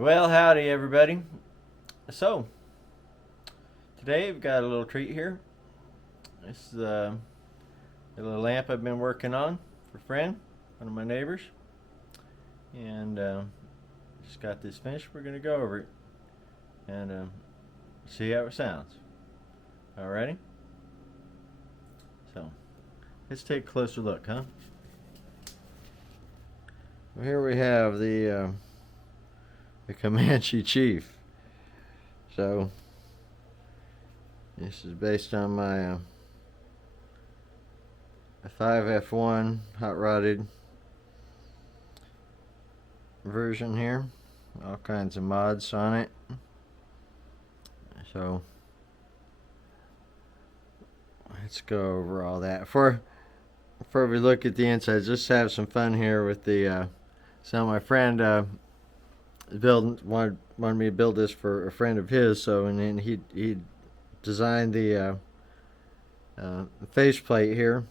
Well, howdy everybody. So, today we've got a little treat here. This is a little lamp I've been working on for a friend, one of my neighbors. And just got this finished. We're going to go over it and see how it sounds. Alrighty? So, let's take a closer look, huh? Well, here we have the Comanche Chief. So this is based on my 5F1 hot rodded version here. All kinds of mods on it. So let's go over all that. Before we look at the inside, just have some fun here with the so my friend wanted me to build this for a friend of his, so and then he designed the faceplate here.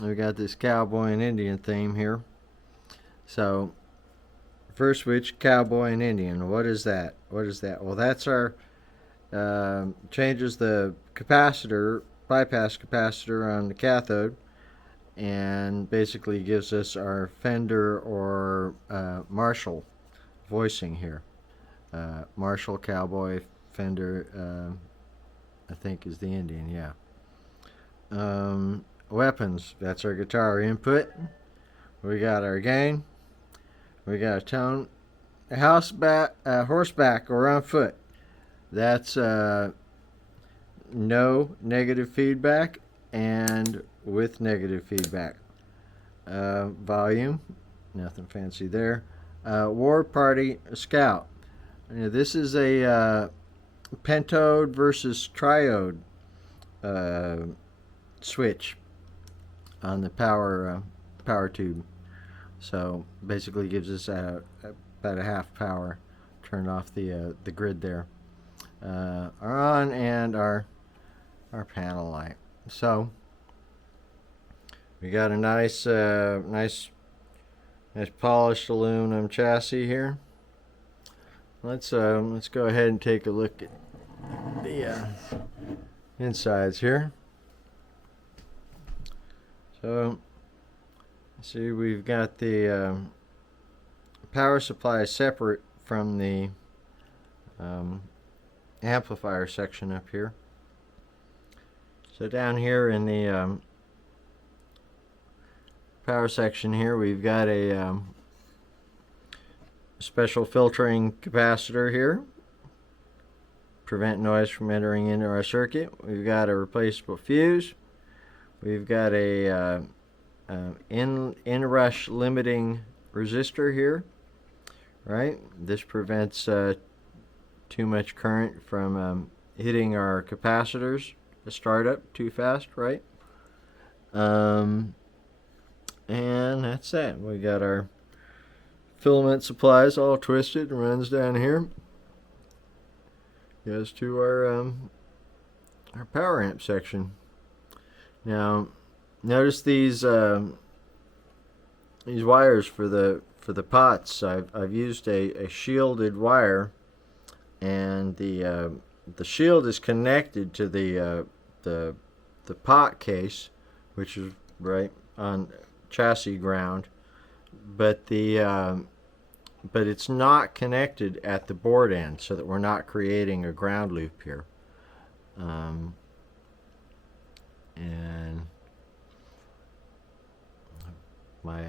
We got this cowboy and Indian theme here. So first switch, cowboy and Indian. What is that? Well, that's our changes the capacitor, bypass capacitor on the cathode, and basically gives us our Fender or Marshall voicing here. Marshall, cowboy, Fender, I think is the Indian, yeah. Weapons, that's our guitar input. We got our gain. We got a tone. Horseback or on foot. That's no negative feedback and with negative feedback. Volume, nothing fancy there. War Party Scout. This is a pentode versus triode switch on the power tube. So basically gives us about a half power. Turn off the grid there. Our on and our panel light. So we got a nice polished aluminum chassis here. Let's go ahead and take a look at the insides here. So see, we've got the power supply separate from the amplifier section up here. So down here in the power section here, we've got a special filtering capacitor here, prevent noise from entering into our circuit. We've got a replaceable fuse. We've got a inrush limiting resistor here, right? This prevents too much current from hitting our capacitors to start up too fast, right? And that's it. We got our filament supplies all twisted and runs down here. Goes to our power amp section. Now, notice these wires for the pots. I've used a shielded wire, and the shield is connected to the pot case, which is right on chassis ground, but it's not connected at the board end, so that we're not creating a ground loop here. And my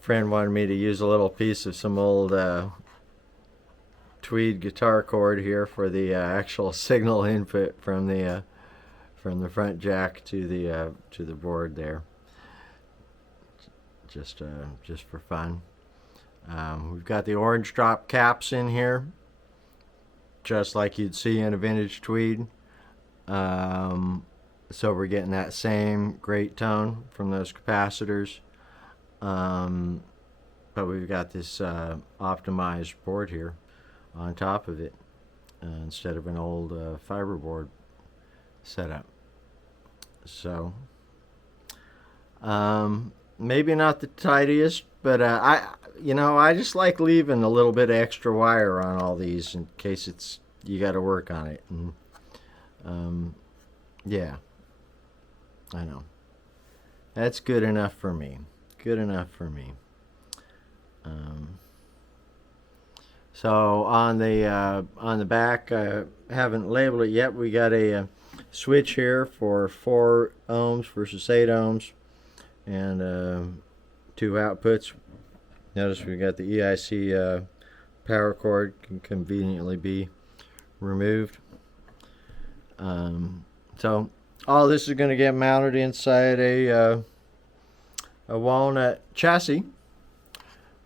friend wanted me to use a little piece of some old Tweed guitar cord here for the actual signal input from the front jack to the board there. Just for fun. We've got the orange drop caps in here, just like you'd see in a vintage Tweed. So we're getting that same great tone from those capacitors. But we've got this optimized board here on top of it instead of an old fiber board setup. So maybe not the tidiest But I just like leaving a little bit of extra wire on all these in case you got to work on it. And yeah, I know. That's good enough for me. Good enough for me. So on the back, I haven't labeled it yet. We got a switch here for 4 ohms versus 8 ohms, and 2 outputs. Notice we got the EIC power cord can conveniently be removed. So all this is going to get mounted inside a walnut chassis,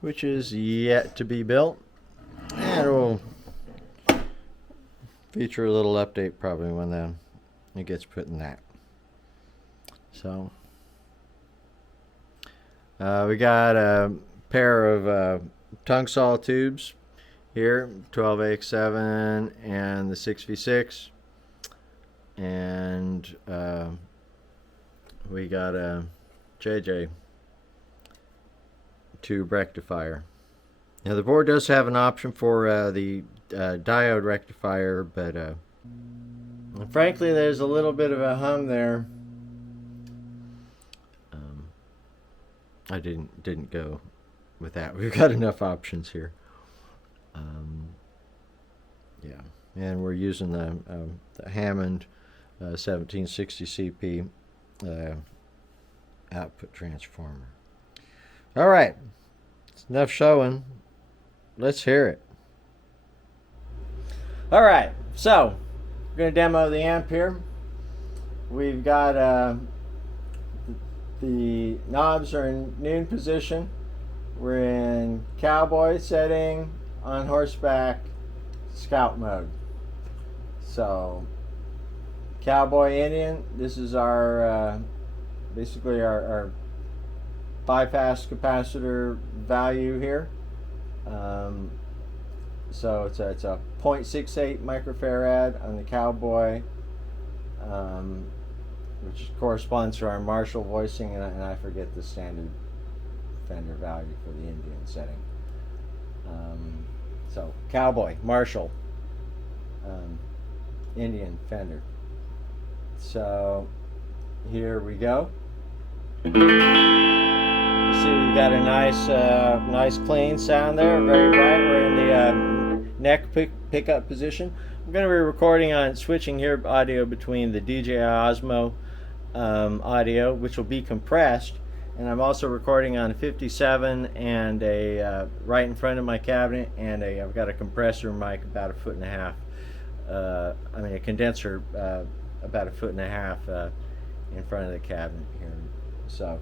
which is yet to be built, and it'll feature a little update probably when it gets put in that. So we got a pair of tongue-saw tubes here, 12AX7 and the 6V6, and we got a JJ tube rectifier. Now the board does have an option for the diode rectifier, but frankly there's a little bit of a hum there. I didn't go with that. We've got enough options here. Yeah, and we're using the Hammond 1760 CP output transformer. All right, it's enough showing. Let's hear it. All right, so we're going to demo the amp here. We've got the knobs are in noon position. We're in cowboy setting, on horseback, scout mode. So cowboy Indian, this is our basically our bypass capacitor value here. So it's a 0.68 microfarad on the cowboy, which corresponds to our Marshall voicing, and I forget the standard Fender value for the Indian setting. So cowboy, Marshall, Indian, Fender. So here we go. You see we've got a nice clean sound there, very bright. We're in the neck pickup position. I'm going to be recording on switching here audio between the DJI Osmo audio, which will be compressed, and I'm also recording on a 57 and a right in front of my cabinet, and I've got a compressor mic about 1.5 feet. A condenser about 1.5 feet in front of the cabinet here. So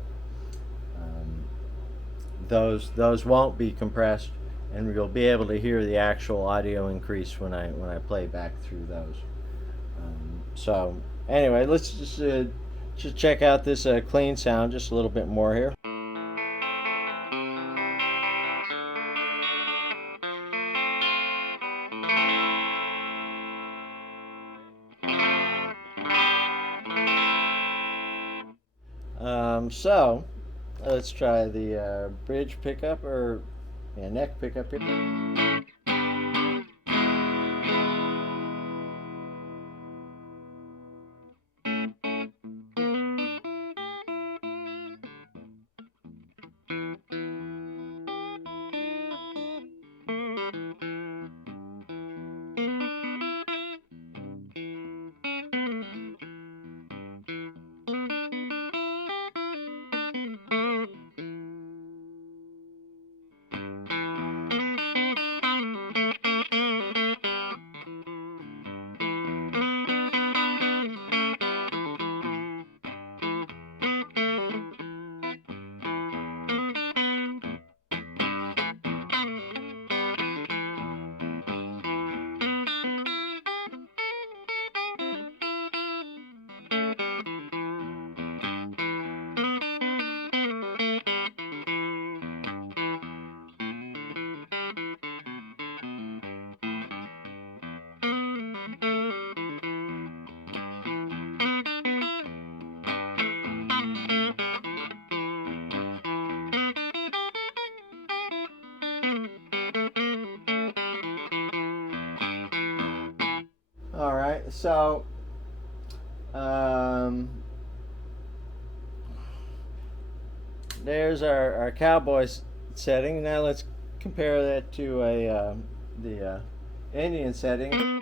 those won't be compressed, and you'll be able to hear the actual audio increase when I play back through those. So anyway, let's just check out this clean sound just a little bit more here. So let's try the bridge pickup, or neck pickup here. right, so there's our cowboy setting. Now let's compare that to the Indian setting.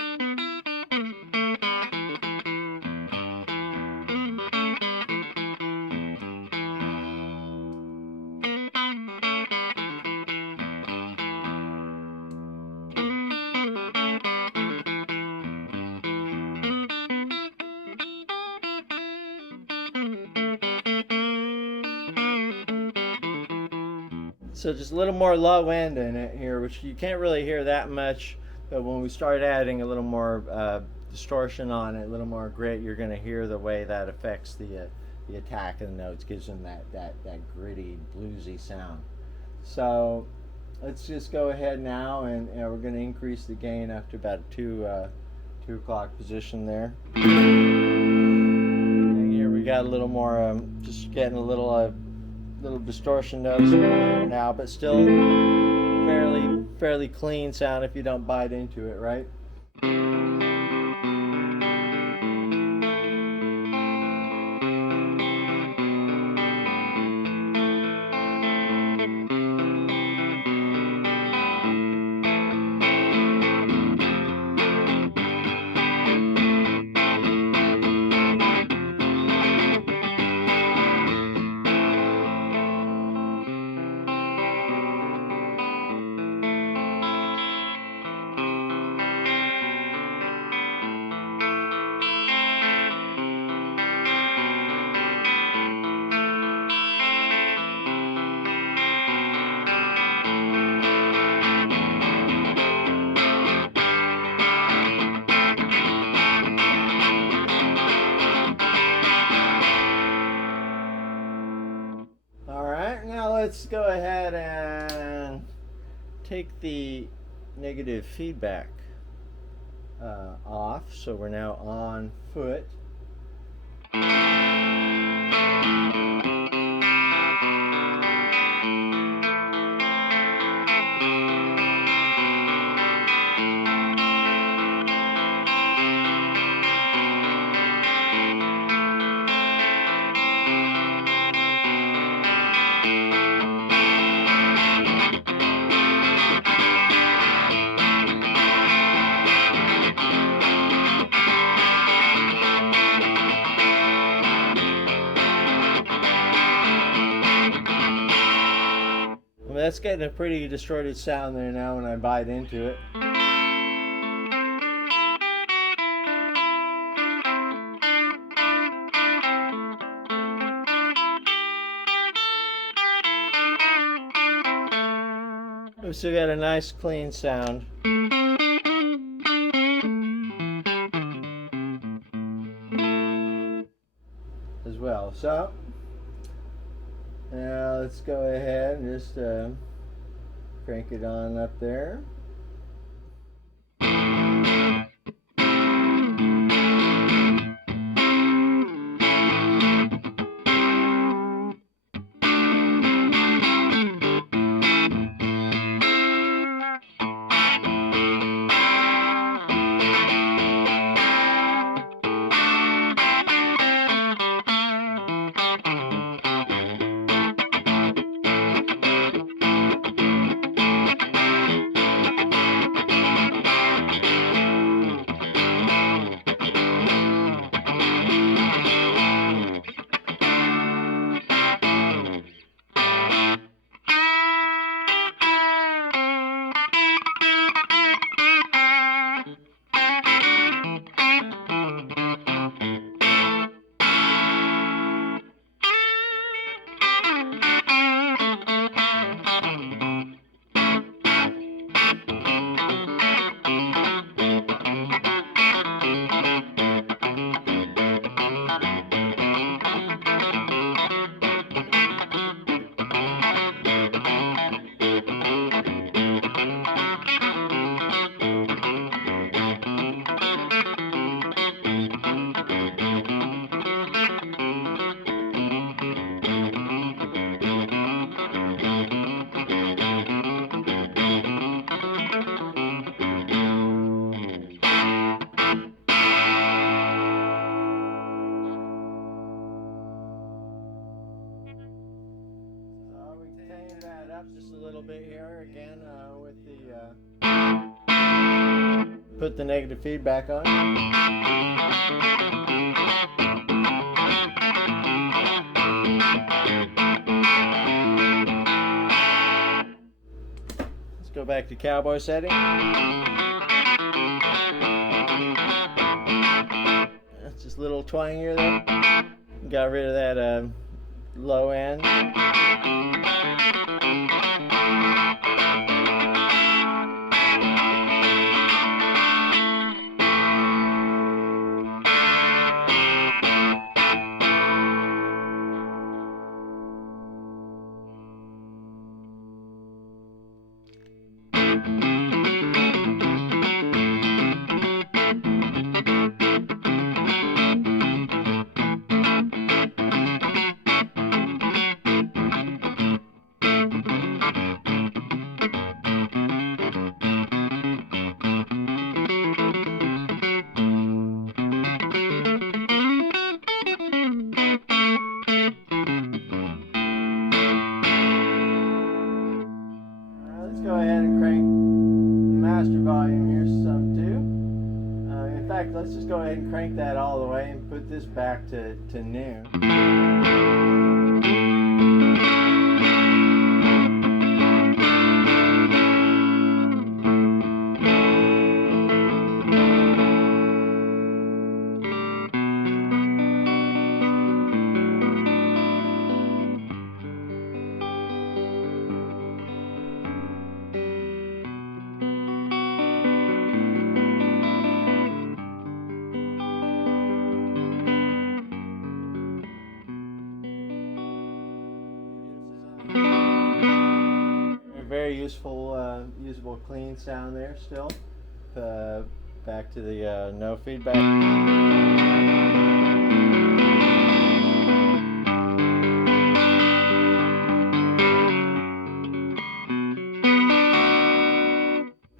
So just a little more low end in it here, which you can't really hear that much, but when we start adding a little more distortion on it, a little more grit, you're going to hear the way that affects the attack of the notes, gives them that gritty, bluesy sound. So let's just go ahead now, and we're going to increase the gain up to about a 2 o'clock position there. And here we got a little more, just getting a little distortion notes now, but still fairly clean sound if you don't bite into it, right? Let's go ahead and take the negative feedback off, so we're now on foot. That's getting a pretty distorted sound there now when I bite into it. We've still got a nice clean sound. As well. So now let's go ahead and just crank it on up there. little bit here again with the put the negative feedback on. Let's go back to cowboy setting. That's just a little twangier there. Got rid of that low end. Go ahead and crank the master volume here some too. In fact, let's just go ahead and crank that all the way and put this back to new. Very useful, usable clean sound there still. Back to the no feedback.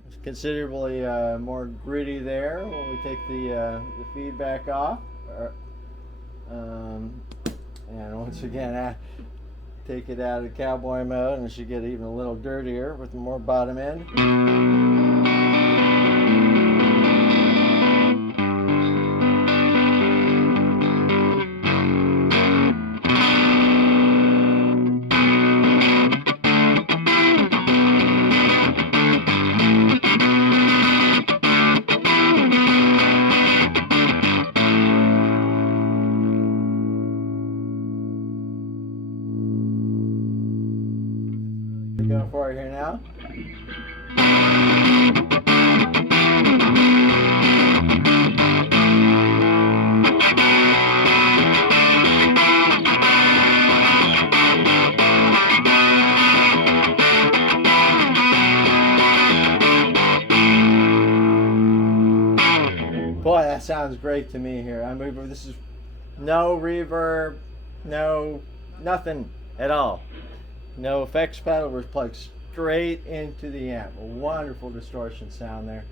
It's considerably more gritty there when we take the feedback off. And once again, take it out of cowboy mode and it should get even a little dirtier with more bottom end. Go for it here now. Boy, that sounds great to me here. I mean, this is no reverb, nothing at all. No effects pedal, we're plugged straight into the amp. A wonderful distortion sound there.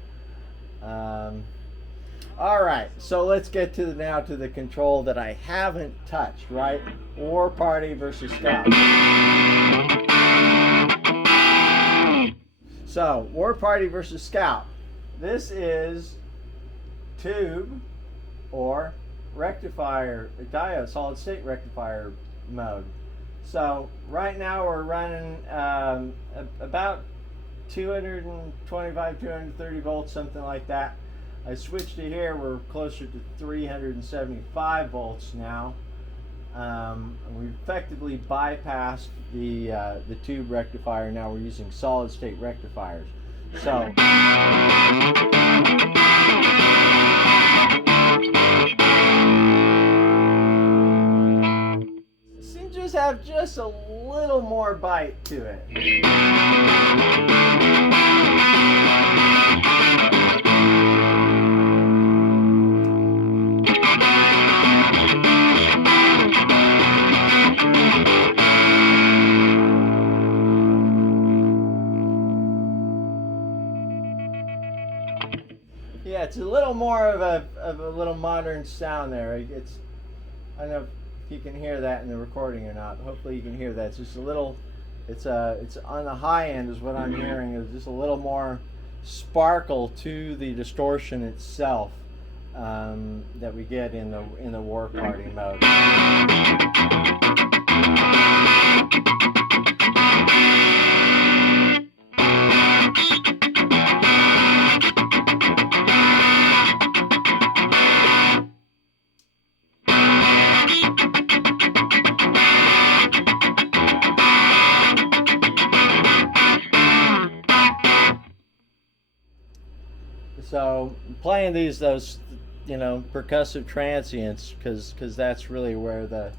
All right, so let's get to now to the control that I haven't touched, right? War Party versus Scout. So, War Party versus Scout. This is tube or rectifier, diode, solid state rectifier mode. So right now we're running about 225, 230 volts, something like that. I switched to here, we're closer to 375 volts now. We effectively bypassed the tube rectifier. Now we're using solid state rectifiers. So have just a little more bite to it. Yeah, it's a little more of a little modern sound there. It's, I don't know if you can hear that in the recording or not. Hopefully you can hear that. It's just a little, it's on the high end is what I'm hearing, is just a little more sparkle to the distortion itself that we get in the war party mode. So playing those percussive transients, because that's really where the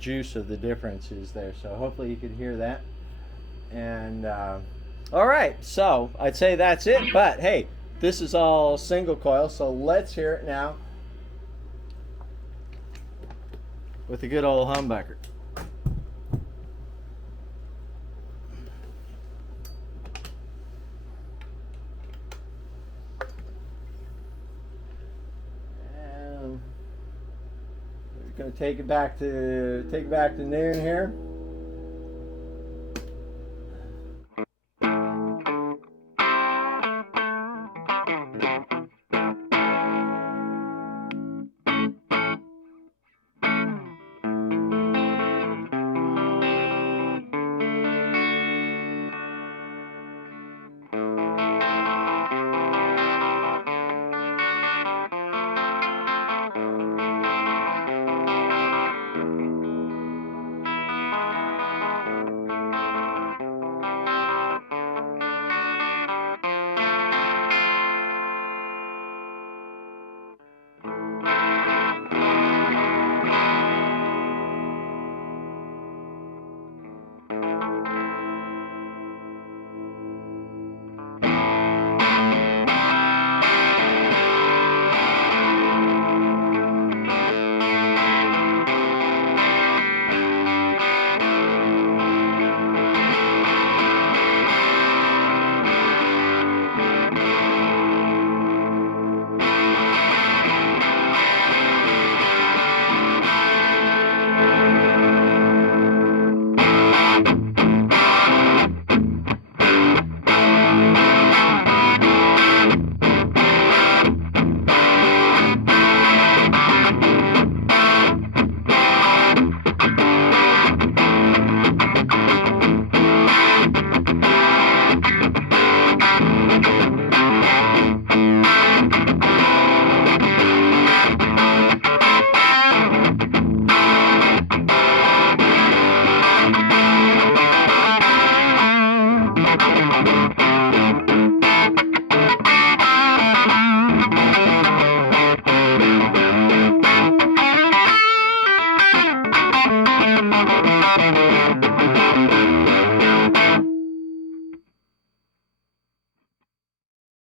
juice of the difference is there. So hopefully you could hear that. And all right, so I'd say that's it. But hey, this is all single coil, so let's hear it now with the good old humbucker. Going to take it back to noon here.